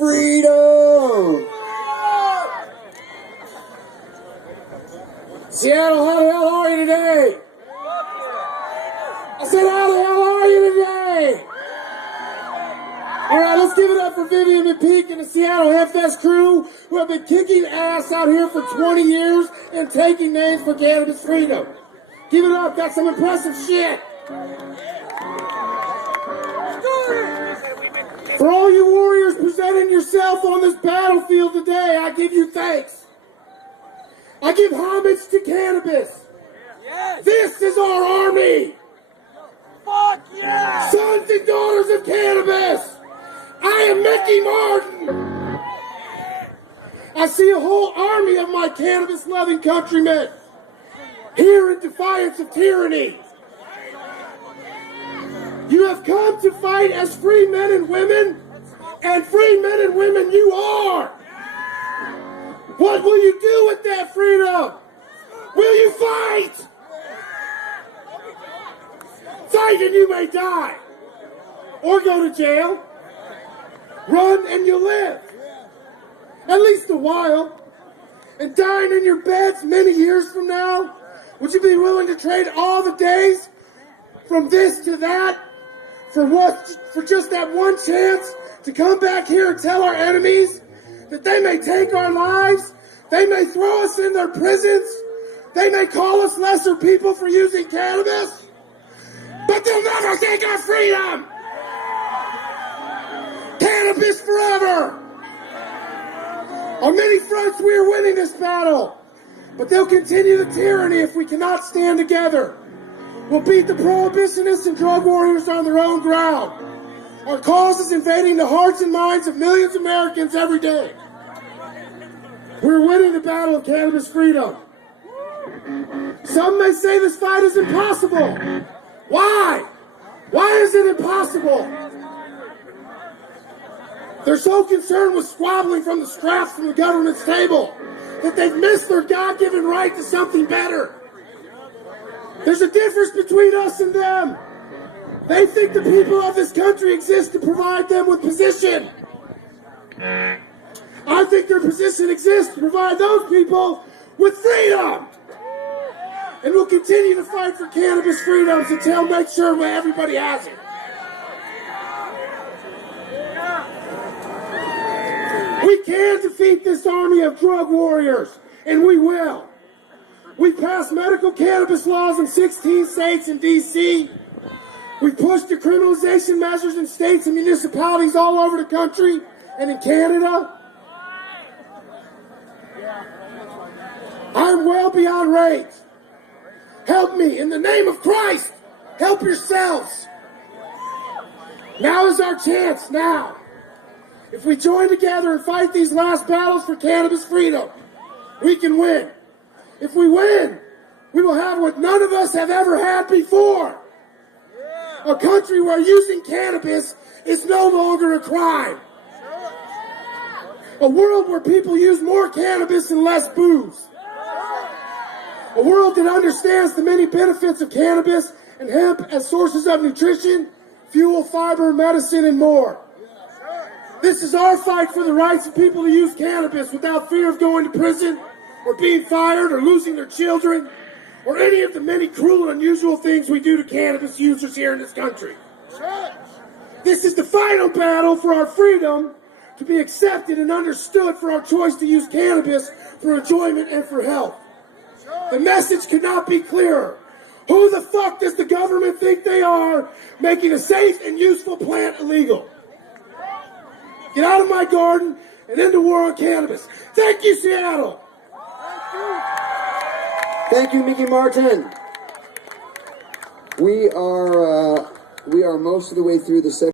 freedom! Seattle, how the hell are you today? I said, how the hell are you today? All right, let's give it up for Vivian McPeak and the Seattle Hempfest crew who have been kicking ass out here for 20 years and taking names for cannabis freedom. Give it up, got some impressive shit. For all you warriors presenting yourself on this battlefield today, I give you thanks. I give homage to cannabis. Yes. This is our army. Fuck yeah! Sons and daughters of cannabis. I am Mickey Martin. I see a whole army of my cannabis-loving countrymen here in defiance of tyranny. You have come to fight as free men and women, and free men and women you are. What will you do with that freedom? Will you fight? Fight and you may die, or go to jail. Run and you live, at least a while. And dying in your beds many years from now, would you be willing to trade all the days from this to that for just that one chance to come back here and tell our enemies that they may take our lives, they may throw us in their prisons, they may call us lesser people for using cannabis, but they'll never take our freedom! Cannabis forever! On many fronts we are winning this battle, but they'll continue the tyranny if we cannot stand together. We'll beat the prohibitionists and drug warriors on their own ground. Our cause is invading the hearts and minds of millions of Americans every day. We're winning the battle of cannabis freedom. Some may say this fight is impossible. Why? Why is it impossible? They're so concerned with squabbling from the scraps from the government's table that they've missed their God-given right to something better. There's a difference between us and them. They think the people of this country exist to provide them with position. I think their position exists to provide those people with freedom. And we'll continue to fight for cannabis freedoms until make sure everybody has it. We can defeat this army of drug warriors, and we will. We've passed medical cannabis laws in 16 states and D.C. We've pushed decriminalization measures in states and municipalities all over the country and in Canada. I'm well beyond rage. Help me, in the name of Christ. Help yourselves. Now is our chance, now. If we join together and fight these last battles for cannabis freedom, we can win. If we win, we will have what none of us have ever had before. A country where using cannabis is no longer a crime. A world where people use more cannabis and less booze. A world that understands the many benefits of cannabis and hemp as sources of nutrition, fuel, fiber, medicine, and more. This is our fight for the rights of people to use cannabis without fear of going to prison, or being fired, or losing their children, or any of the many cruel and unusual things we do to cannabis users here in this country. This is the final battle for our freedom to be accepted and understood for our choice to use cannabis for enjoyment and for health. The message could not be clearer. Who the fuck does the government think they are, making a safe and useful plant illegal? Get out of my garden and end the war on cannabis. Thank you, Seattle. Thank you, Mickey Martin. We are most of the way through the second.